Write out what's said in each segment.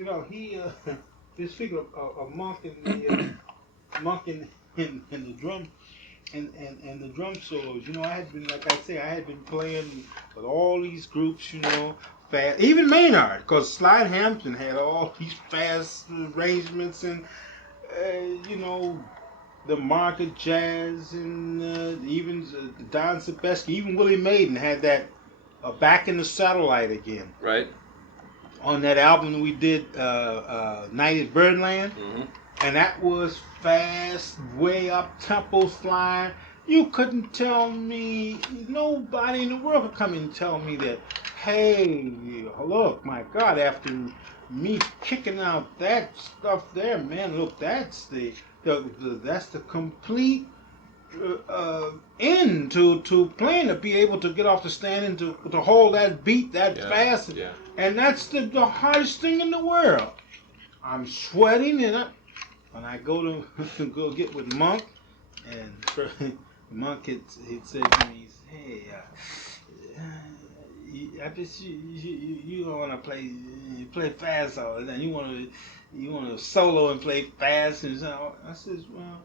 you know, he this figure of Monk in the Monk in the drum and the drum solos. You know, I had been, like I say, I had been playing with all these groups. You know, fast, even Maynard, because Slide Hampton had all these fast arrangements and you know, the Market Jazz and even Don Sebesky, even Willie Maiden had that Back in the Satellite Again. Right. On that album we did, Night at Birdland. Mm-hmm. And that was fast, way up tempo flying. You couldn't tell me, nobody in the world could come and tell me that, hey, look, my God, after me kicking out that stuff there, man, look, that's that's the complete end to playing, to be able to get off the stand and to hold that beat that fast. Yeah. And that's the hardest thing in the world. I'm sweating and when I go to go get with Monk, and Monk had said to me, "Hey, I bet you don't want to play fast all the time. You want to solo and play fast." And so I says, "Well."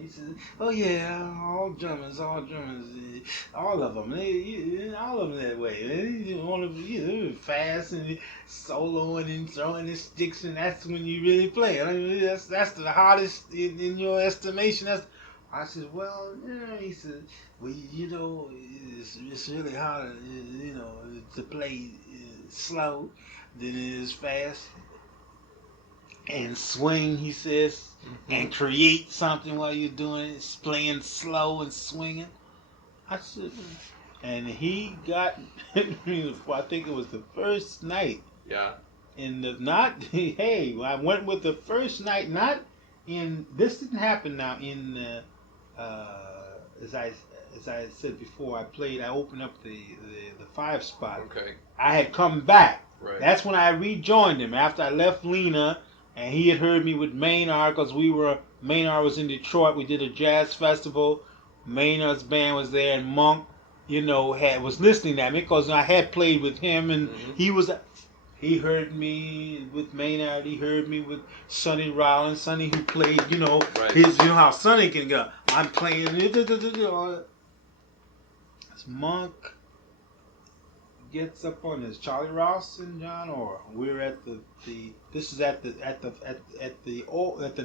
He says, "Oh yeah, all drummers, all of them, all of them that way. They want to fast and soloing and throwing the sticks, and that's when you really play. I mean, that's the hardest in your estimation." I said, "Well, yeah." He said, "Well, it's really hard, to play slow than it is fast." And swing, he says, and create something while you're doing it, playing slow and swinging. I said, and he got, I think it was the first night. Yeah. Hey, I went with the first night, not in, this didn't happen now in, as I said before, I opened up the 5 spot. Okay. I had come back. Right. That's when I rejoined him after I left Lena. And he had heard me with Maynard, because Maynard was in Detroit. We did a jazz festival. Maynard's band was there, and Monk, was listening at me because I had played with him, and he heard me with Maynard. He heard me with Sonny Rollins. Sonny, who played, right. How Sonny can go. I'm playing. As Monk gets up on this, Charlie Ross and John Orr. We're at this is at the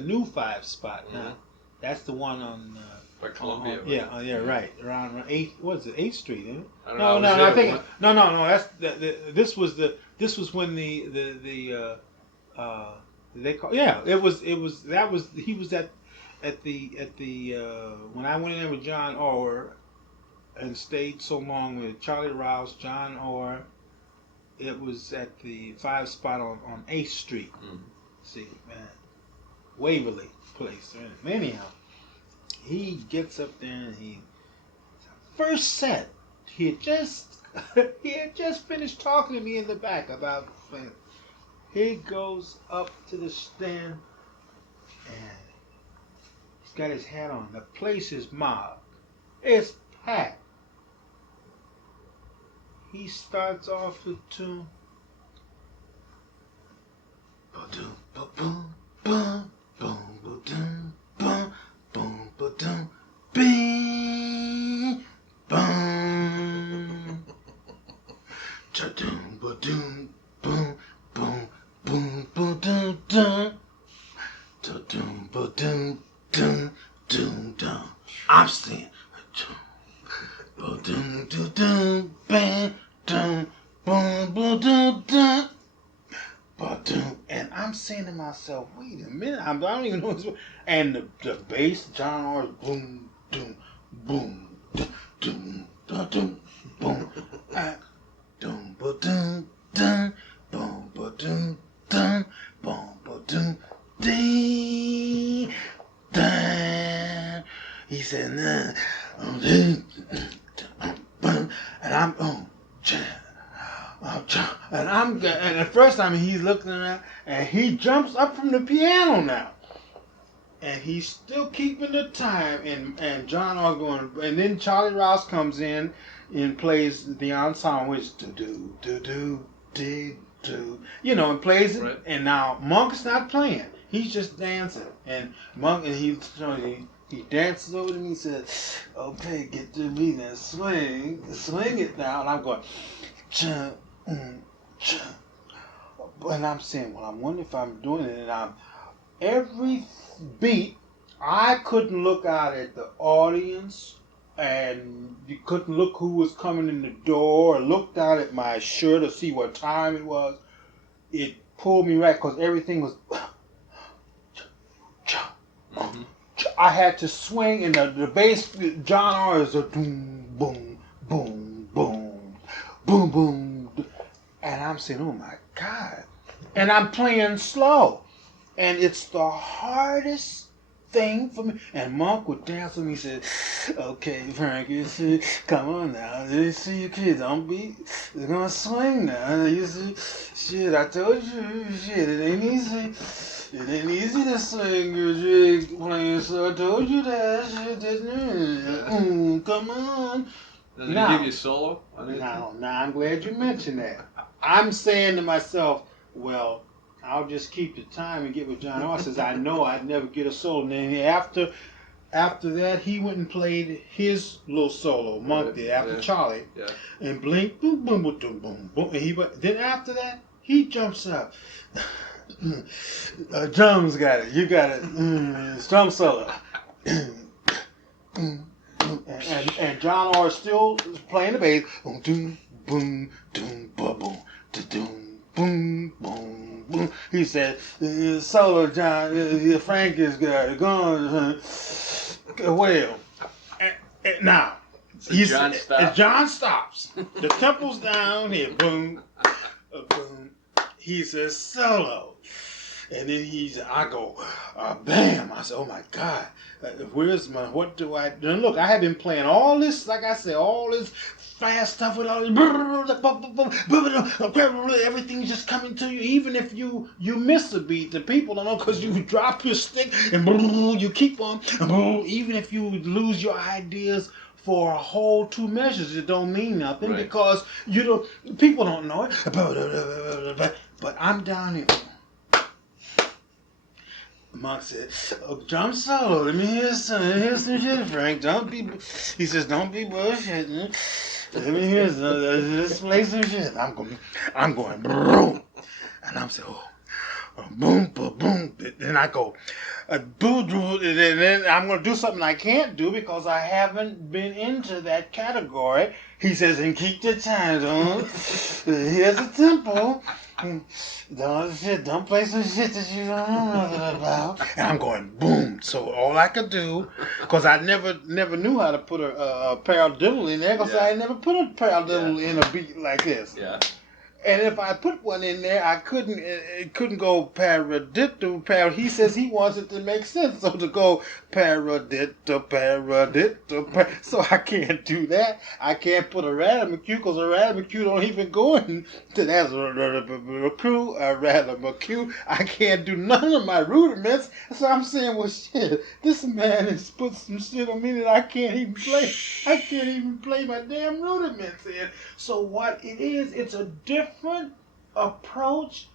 new 5 spot now. That's the one on by Columbia. Right around 8th. What is it? 8th Street, isn't it? I don't know. I think no. That's this was when they call it was he was at the when I went in there with John Orr and stayed so long with Charlie Rouse, John Orr. It was at the 5 spot on 8th Street. See, man, Waverly Place. Anyhow, he gets up there and first set. He had just finished talking to me in the back about fans. He goes up to the stand and he's got his hat on. The place is mobbed. It's packed. He starts off the tune. Ba-dum, ba-boom, boom, boom, ba-dum, boom, boom, ba-dum, bing, boom. Cha-dum, ba-dum, boom, boom, boom, ba-dum, dum. Ta-dum, ba-dum, dum, dum, dum. I'm saying, ba-dum, dum, dum, bang, dum, boom, ba-dum, dum. And I'm saying to myself, wait a minute, I don't even know what's. And the bass, John Orr's boom, doom, boom, doom, doom, doom, boom, doom, ba doom, dum, boom, ba doom, dum, boom, ba doom, ding, dang. He said, nah, and I'm and at first time he's looking around and he jumps up from the piano now, and he's still keeping the time, and John Orr's going, and then Charlie Rouse comes in and plays the ensemble, which do do do do and plays it. Right. And now Monk's not playing; he's just dancing. And Monk, and he dances over to me and says, "Okay, get to me now, swing it now." And I'm going, cha, cha. And I'm saying, well, I'm wondering if I'm doing it, and every beat, I couldn't look out at the audience, and you couldn't look who was coming in the door, or looked out at my shirt to see what time it was. It pulled me right, because everything was, I had to swing, and the bass, John R. is a boom, boom, boom, boom, boom, boom. And I'm saying, oh my God. And I'm playing slow. And it's the hardest thing for me. And Monk would dance with me and say, okay, Frankie, come on now. You see your kids, they're going to swing now. You see, shit, I told you, shit, it ain't easy. It ain't easy to swing your jig playing, so I told you that, shit, didn't you? Come on. Does he give you solo? Now, I'm glad you mentioned that. I'm saying to myself, well, I'll just keep the time and get with John R. Says I know I'd never get a solo. And then after that, he went and played his little solo. Monk did after Charlie. Yeah. And blink, boom, boom, boom, boom, boom, boom. And then after that, he jumps up. Drums got it. You got it. Drum solo. And John R. still playing the bass. Boom, boom, boom, boom, boom, boom, boom, boom, boom. He said, "Solo, John. Frank is gone. Well, now so John stops. The tempo's down here. Boom, boom. He says solo." And then I go, bam. I said, oh my God, what do I do? And look, I have been playing all this, like I said, all this fast stuff with all this, everything's just coming to you. Even if you miss a beat, the people don't know because you drop your stick and you keep on, even if you lose your ideas for a whole two measures, it don't mean nothing because people don't know it. But I'm down here. Monk said, "Drum solo. Let me hear some shit, Frank. He says, don't be bullshitting. Let me hear some. Let's play some shit." I'm going, boom, and I'm saying, boom, boom, boom. Then I go, boom, and then I'm going to do something I can't do because I haven't been into that category. He says, and keep the time on. Here's the tempo. Don't play some shit that you don't know nothing about. And I'm going boom. So all I could do, because I never knew how to put a paradiddle in there, because I never put a paradiddle in a beat like this. Yeah. And if I put one in there, I couldn't. It couldn't go paradiddle. He says he wants it to make sense, so to go paradiddle. So I can't do that. I can't put a ratamacue because a ratamacue don't even go into that ratamacue. I can't do none of my rudiments. So I'm saying, well, shit, this man has put some shit on me that I can't even play. I can't even play my damn rudiments in. So what it is, it's a different approach,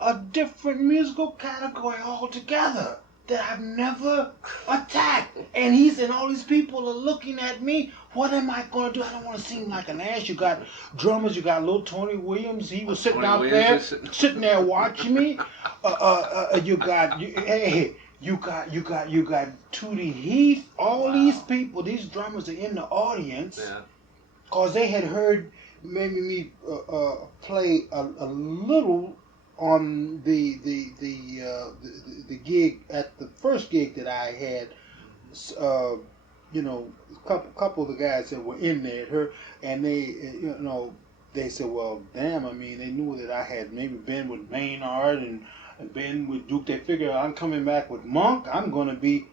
a different musical category altogether that I've never attacked. And all these people are looking at me. What am I going to do? I don't want to seem like an ass. You got drummers. You got little Tony Williams. He was sitting out there, sitting there watching me. You got Tootie Heath. All these people, these drummers are in the audience because they had heard maybe me play a little on the gig, at the first gig that I had. A couple of the guys that were in there and they said, well, damn, I mean, they knew that I had maybe been with Maynard and been with Duke. They figured I'm coming back with Monk, I'm going to be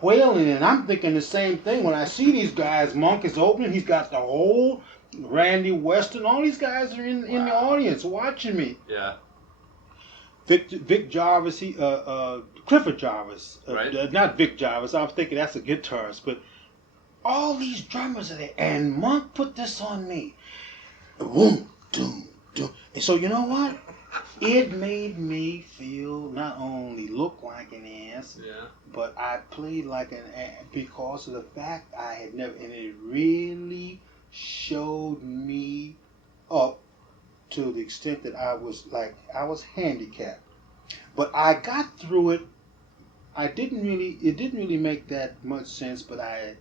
wailing. And I'm thinking the same thing when I see these guys. Monk is opening, he's got the whole Randy Weston, all these guys are in the audience watching me. Yeah. Vic Jarvis, Clifford Jarvis, not Vic Jarvis. I'm thinking that's a guitarist, but all these drummers are there, and Monk put this on me. Boom, doom, doom. And so you know what? it made me feel not only look like an ass, but I played like an ass because of the fact I had never, and it really showed me up to the extent that I was handicapped. But I got through it. It didn't really make that much sense, but I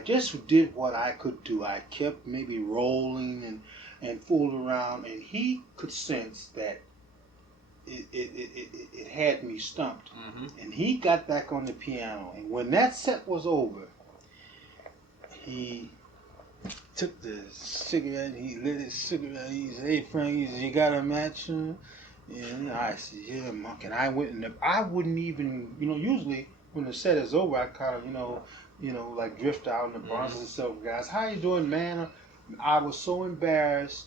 just did what I could do. I kept maybe rolling and fooled around, and he could sense that it had me stumped. Mm-hmm. And he got back on the piano, and when that set was over, he took the cigarette and he lit his cigarette. He said, "Hey Frank," he said, "you got a match?" And I said, "Yeah, Monk." And I went I wouldn't even, usually when the set is over, I kind of, like drift out in the bars and stuff. Guys, how you doing, man? I was so embarrassed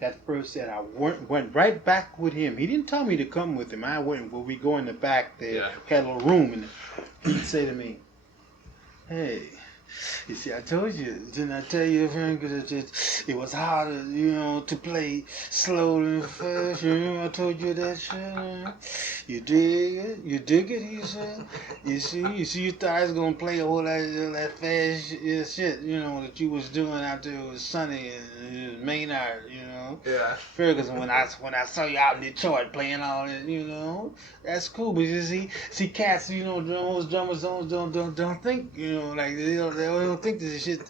that first set. I went right back with him. He didn't tell me to come with him. I went, well, we go in the back there. Yeah. Had a little room, and he'd say to me, "Hey, you see, I told you, didn't I tell you, Frank, that it was harder, to play slow than fast? You remember I told you that shit? You dig it? You dig it?" He said. You see, you thought I was gonna play all that fast shit, that you was doing out there with Sonny and Maynard, Yeah. Ferguson. When I saw you out in Detroit playing all that, that's cool. But you see, cats, most drummers don't think, like they don't think this shit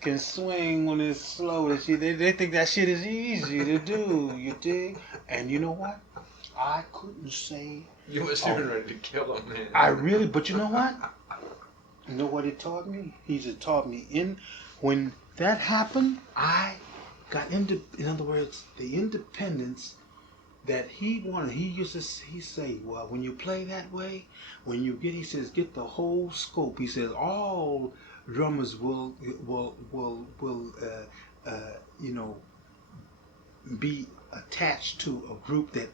can swing when it's slow. That shit, they think that shit is easy to do. You dig? And you know what? I couldn't say. You must have been ready to kill him, man. I really, but you know what? You know what it taught me? He just taught me when that happened, I got in other words, the independence that he wanted. He say, well, when you play that way, he says, get the whole scope. He says all drummers will be attached to a group that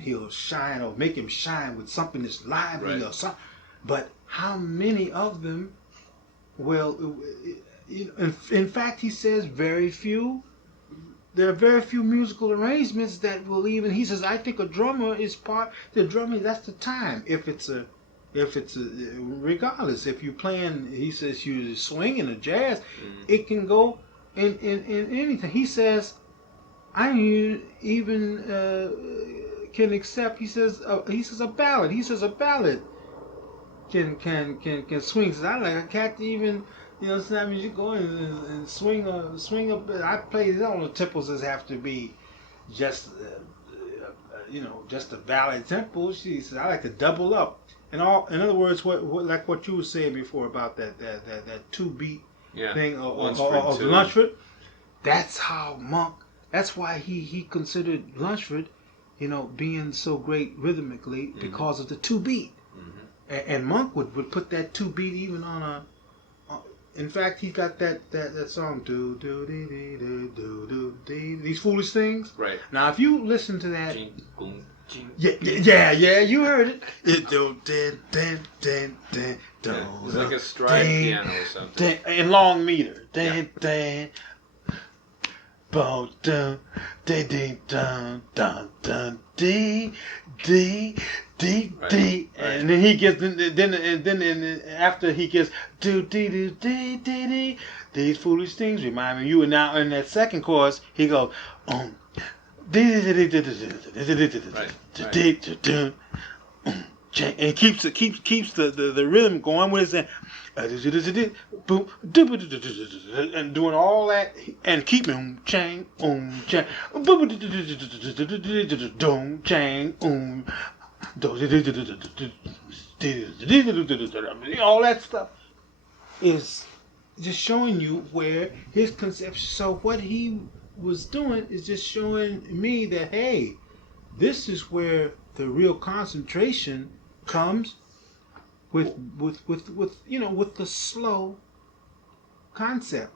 he'll shine or make him shine with something that's lively or something. But how many of them will? In fact, he says very few. There are very few musical arrangements that will even. He says, I think a drummer is part. The drummer, that's the time. If it's a regardless, if you're playing, he says you're swinging or jazz, it can go in anything. He says, I even can accept. He says a ballad. He says a ballad can swing. Says I like a cat to even. Sometimes you go in and swing a bit. I play it on the tempos that have to be just just a ballad tempo. She says I like to double up. In other words, what you were saying before about that 2-beat thing of Lunceford. That's how Monk. That's why he considered Lunceford, being so great rhythmically because of the 2-beat. And Monk would put that 2-beat even on a. In fact, he got that song these foolish things. Right. Now, if you listen to that. Yeah, you heard it. It's like a stride piano or something. In long meter. And then he gets then after he gets these foolish things remind me of you. And now in that second chorus he goes and keeps the rhythm going with his and doing all that and keeping chang chang chang all that stuff is just showing you where his conception. So what he was doing is just showing me that, hey, this is where the real concentration comes with the slow concept.